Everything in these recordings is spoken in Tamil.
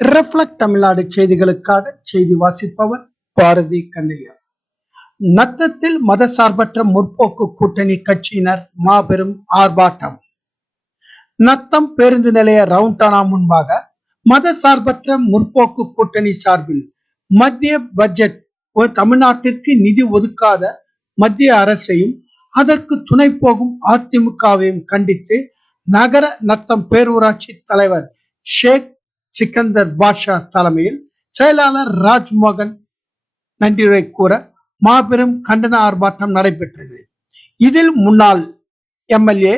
ரிஃப்ளெக்ட் தமிழ்நாடு செய்திகளுக்காக செய்தி வாசிப்பவர் பாரதி கண்ணையா. நத்தத்தில் மதசார்பற்ற முற்போக்கு கூட்டணி கட்சியினர் மாபெரும் ஆர்ப்பாட்டம். நத்தம் பேருந்து நிலைய ரவுண்டானா முன்பாக மதசார்பற்ற முற்போக்கு கூட்டணி சார்பில் மத்திய பட்ஜெட் தமிழ்நாட்டிற்கு நிதி ஒதுக்காத மத்திய அரசையும் அதற்கு துணை போகும் அதிமுகவையும் கண்டித்து நகர நத்தம் பேரூராட்சி தலைவர் ஷேக் சிக்கந்தர் பாஷா தலைமையில் செயலாளர் ராஜ்மோகன் நன்றியுரை கூற மாபெரும் கண்டன ஆர்ப்பாட்டம் நடைபெற்றது. இதில் முன்னாள் எம்எல்ஏ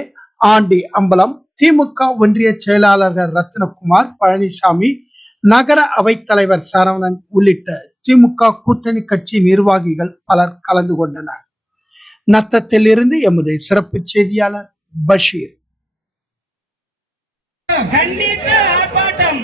ஆண்டி அம்பலம், திமுக ஒன்றிய செயலாளர்கள் ரத்னகுமார், பழனிசாமி, நகர அவைத் தலைவர் சரவணன் உள்ளிட்ட திமுக கூட்டணி கட்சி நிர்வாகிகள் பலர் கலந்து கொண்டனர். நத்தத்தில் இருந்து எமது சிறப்பு செய்தியாளர் பஷீர்.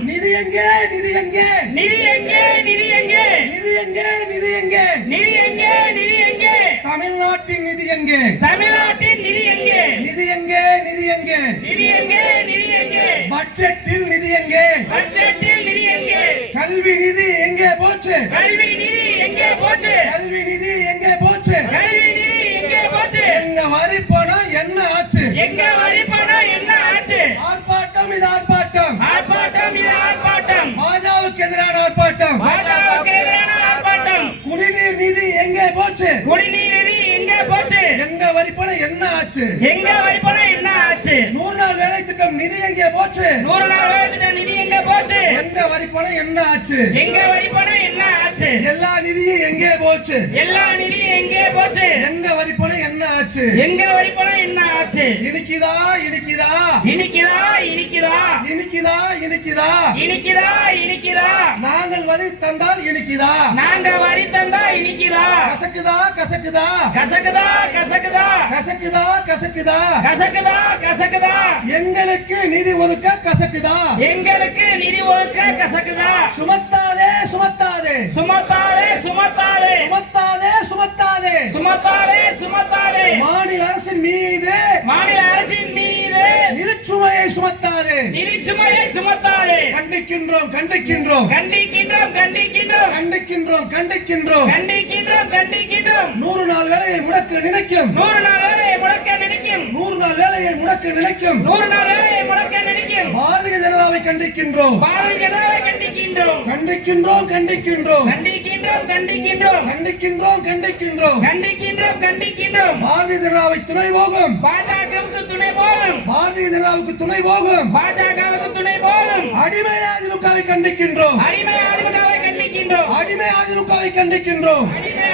நிதி எங்கே, நிதி எங்கே, நிதி எங்கே, நிதி எங்கே, நிதி எங்கே, நிதி எங்கே, நிதி எங்கே, நிதி எங்கே, தமிழ்நாட்டின் நிதி எங்கே, தமிழ்நாட்டின் நிதி எங்கே, நிதி எங்கே, நிதி எங்கே, நிதி எங்கே, நிதி எங்கே, பட்ஜெட்டில் நிதி எங்கே, பட்ஜெட்டில் நிதி எங்கே, கல்வி நிதி எங்கே போச்சு, கல்வி நிதி எங்கே போச்சு, கல்வி நிதி எங்கே போச்சு, கல்வி நிதி எங்கே போச்சு, எங்க வரி பணம் என்ன ஆச்சு, எங்க வரி பணம் என்ன ஆச்சு, ஆர்ப்பாட்டம் இது ஆர்ப்பாட்டம், ஆர்ப்பாட்டம் இது ஆர்ப்பாட்டம், பாஜகவுக்கு எதிரான ஆர்ப்பாட்டம், பாஜகவுக்கு எதிரான ஆர்ப்பாட்டம், குடிநீர் நிதி எங்கே போச்சு, குடிநீர் நிதி எங்கே போச்சு, எங்க வரிப்பணம் என்ன ஆச்சு, எங்க வரிப்பணம் என்ன ஆச்சு, 100 நாள் வேலை திட்டம் நிதி எங்கே போச்சு, 100 நாள் வேலை திட்டம் நிதி எங்கே போச்சு, எங்க வரிப்பணம் என்ன ஆச்சு, எங்க வரிப்பணம் என்ன ஆச்சு, எல்லா நிதியும் எங்கே போச்சு, எல்லா நிதியும் எங்கே போச்சு, எங்க வரிப்பணம் என்ன ஆச்சு, எங்க வரிப்பணம் என்ன ஆச்சு, இனிக்குதா இனிக்குதா இனிக்குதா இனிக்குதா இனிக்குதா இனிக்குதா இனிக்குதா இனிக்குதா, நாங்கள் வரி தந்தால் இனிக்குதா, நாங்க வரி தந்தா இனிக்குதா, கசக்குதா கசக்குதா கசக்குதா கசக்குதா கசக்குதா கசக்குதா கசக்குதா கசக்குதா, எங்களுக்கு நிதி ஒதுக்க கசக்குதா, எங்களுக்கு நிதி ஒதுக்க கசக்குதா, சுமத்தாதே சுமத்தாதே சுமத்தாதே சுமத்தாதே சுமத்தாதே சுமத்தாதே சுமத்தாதே சுமத்தாதே, மாநில அரசின் மீது மாநில அரசின் மீது நிதிச்சுமையை சுமத்தாதே நிதிச்சுமையை சுமத்தாதே, கண்டிக்கின்றோம் கண்டிக்கின்றோம் கண்டிக்கின்றோம் கண்டிக்கின்றோம் கண்டிக்கின்றோம் கண்டிக்கின்றோம் கண்டிக்கின்றோம் கண்டிக்கின்றோம், 100 நாள் வேலையை முடக்க நினைக்கும், 100 நாள் வேலையை முடக்க நினைக்கும், 100 நாள் வேலையை முடக்க நினைக்கும், 100 நாள் வேலையை முடக்க நினைக்கும், பாரதிய ஜனதாவை கண்டிக்கின்றோம், பாரதிய ஜனதாவை கண்டிக்கின்றோம், கண்டிக்கின்றோம் கண்டிக்கின்றோம் கண்டிக்கின்றோம் கண்டிக்கின்றோம் கண்டிக்கின்றோம் கண்டிக்கின்றோம் கண்டிக்கின்றோம் கண்டிக்கின்றோம், பாரதிய ஜனதாவை துணை போகும், பாஜகவுக்கு துணை போகும், பாரதிய ஜனதாவுக்கு துணை போகும், பாஜகவுக்கு துணை போகும், அடிமை அதிமுகவை கண்டிக்கின்றோம், அடிமை அதிமுகவை கண்டிக்கின்றோம், அடிமை அதிமுகவை கண்டிக்கின்றோம், அடிமை